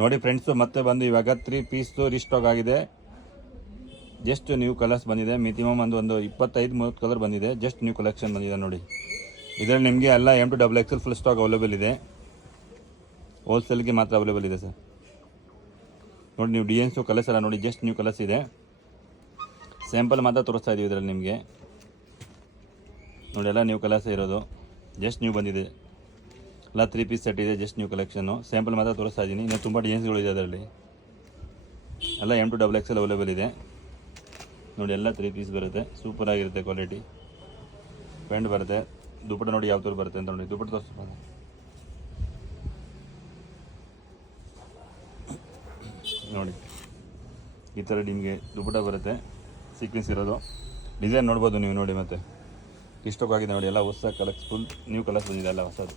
ನೋಡಿ ಫ್ರೆಂಡ್ಸು, ಮತ್ತೆ ಬಂದು ಇವಾಗ 3 ಪೀಸ್ದು ರೀಸ್ಟಾಕ್ ಆಗಿದೆ. ಜಸ್ಟ್ ನ್ಯೂ ಕಲರ್ಸ್ ಬಂದಿದೆ. ಮಿನಿಮಮ್ ಒಂದು 25-30 ಕಲರ್ ಬಂದಿದೆ. ಜಸ್ಟ್ ನ್ಯೂ ಕಲೆಕ್ಷನ್ ಬಂದಿದೆ ನೋಡಿ. ಇದರಲ್ಲಿ ನಿಮಗೆ ಎಲ್ಲ M2XXL ಫುಲ್ ಸ್ಟಾಕ್ ಅವೈಲೇಬಲ್ ಇದೆ. ಹೋಲ್ಸೇಲ್ಗೆ ಮಾತ್ರ ಅವೈಲೇಬಲ್ ಇದೆ ಸರ್. ನೋಡಿ ನೀವು DNS ಕಲರ್ಸ್ ಎಲ್ಲ ನೋಡಿ, ಜಸ್ಟ್ ನ್ಯೂ ಕಲರ್ಸ್ ಇದೆ. ಸ್ಯಾಂಪಲ್ ಮಾತ್ರ ತೋರಿಸ್ತಾ ಇದ್ದೀವಿ ಇದರಲ್ಲಿ ನಿಮಗೆ. ನೋಡಿ ಎಲ್ಲ ನ್ಯೂ ಕಲರ್ಸ್ ಇರೋದು, ಜಸ್ಟ್ ನ್ಯೂ ಬಂದಿದೆ. ಎಲ್ಲ 3 ಪೀಸ್ ಸೆಟ್ ಇದೆ, ಜಸ್ಟ್ ನ್ಯೂ ಕಲೆಕ್ಷನ್ನು. ಸ್ಯಾಂಪಲ್ ಮಾತ್ರ ತೋರಿಸ್ತಾ ಇದ್ದೀನಿ. ಇನ್ನು ತುಂಬ ಡಿಸೈನ್ಸ್ಗಳು ಇದೆ ಅದರಲ್ಲಿ. ಎಲ್ಲ M2XXL ಅವೈಲೇಬಲ್ ಇದೆ ನೋಡಿ. ಎಲ್ಲ 3 ಪೀಸ್ ಬರುತ್ತೆ, ಸೂಪರ್ ಆಗಿರುತ್ತೆ ಕ್ವಾಲಿಟಿ. ಪ್ಯಾಂಟ್ ಬರುತ್ತೆ. ದುಪ್ಪಟ್ಟ ನೋಡಿ ಯಾವ ಥರ ಬರುತ್ತೆ ಅಂತ ನೋಡಿ. ದುಪ್ಪಟ್ಟ ತೋರಿಸ್ಬೋದು ನೋಡಿ. ಈ ಥರ ನಿಮಗೆ ದುಪ್ಪಟ್ಟ ಬರುತ್ತೆ, ಸೀಕ್ವೆನ್ಸ್ ಇರೋದು. ಡಿಸೈನ್ ನೋಡ್ಬೋದು ನೀವು ನೋಡಿ. ಮತ್ತೆ ಇಷ್ಟಕ್ಕಾಗಿದೆ ನೋಡಿ, ಎಲ್ಲ ಹೊಸ ಕಲರ್ಸ್, ಫುಲ್ ನ್ಯೂ ಕಲರ್ಸ್ ಬಂದಿದೆ, ಎಲ್ಲ ಹೊಸದು.